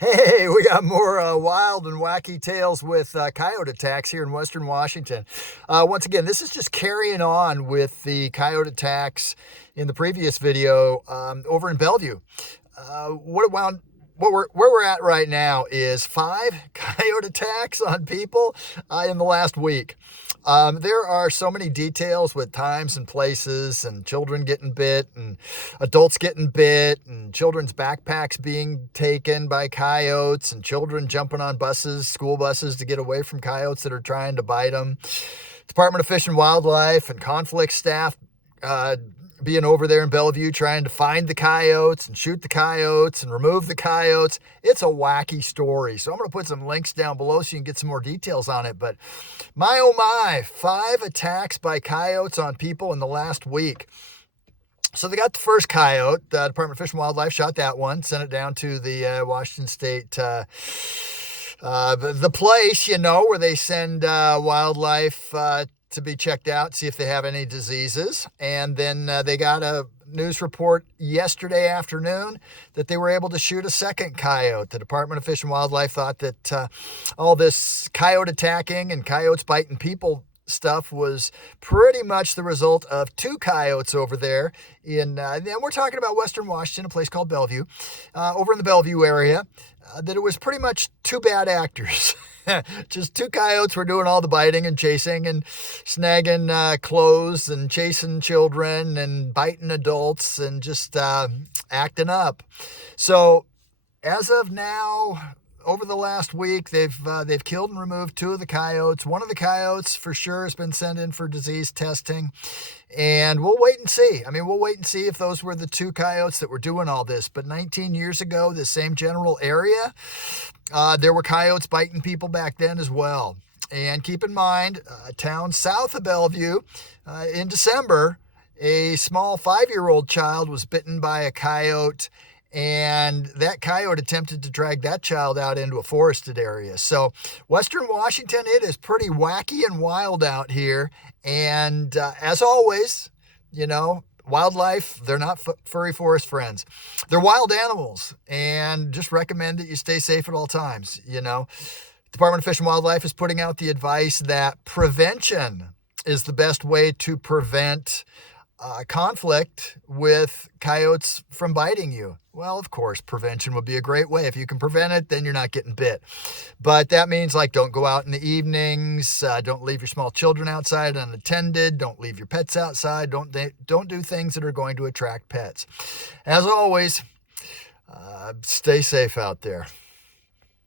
Hey, we got more wild and wacky tales with coyote attacks here in Western Washington. Once again, this is just carrying on with the coyote attacks in the previous video over in Bellevue. Where we're at right now is 5 coyote attacks on people in the last week. There are so many details with times and places and children getting bit and adults getting bit and children's backpacks being taken by coyotes and children jumping on buses, school buses, to get away from coyotes that are trying to bite them. Department of Fish and Wildlife and conflict staff being over there in Bellevue trying to find the coyotes and shoot the coyotes and remove the coyotes. It's a wacky story. So I'm going to put some links down below so you can get some more details on it. But my, oh my, 5 attacks by coyotes on people in the last week. So they got the first coyote. The Department of Fish and Wildlife shot that one, sent it down to the Washington State, the place, where they send wildlife to be checked out, see if they have any diseases. And then they got a news report yesterday afternoon that they were able to shoot a second coyote. The Department of Fish and Wildlife thought that all this coyote attacking and coyotes biting people stuff was pretty much the result of 2 coyotes over there in, and we're talking about Western Washington, a place called Bellevue, over in the Bellevue area, that it was pretty much 2 bad actors. Just 2 coyotes were doing all the biting and chasing and snagging clothes and chasing children and biting adults and just acting up. So as of now, over the last week, they've killed and removed 2 of the coyotes. One of the coyotes for sure has been sent in for disease testing, and we'll wait and see. We'll wait and see if those were the 2 coyotes that were doing all this. But 19 years ago, the same general area, there were coyotes biting people back then as well. And keep in mind, a town south of Bellevue, in December, a small 5-year-old child was bitten by a coyote, and that coyote attempted to drag that child out into a forested area. So Western Washington, it is pretty wacky and wild out here. And as always, wildlife, they're not furry forest friends. They're wild animals, and just recommend that you stay safe at all times. Department of Fish and Wildlife is putting out the advice that prevention is the best way to prevent conflict with coyotes from biting you. Well, of course, prevention would be a great way. If you can prevent it, then you're not getting bit. But that means, don't go out in the evenings. Don't leave your small children outside unattended. Don't leave your pets outside. Don't do things that are going to attract pets. As always, stay safe out there.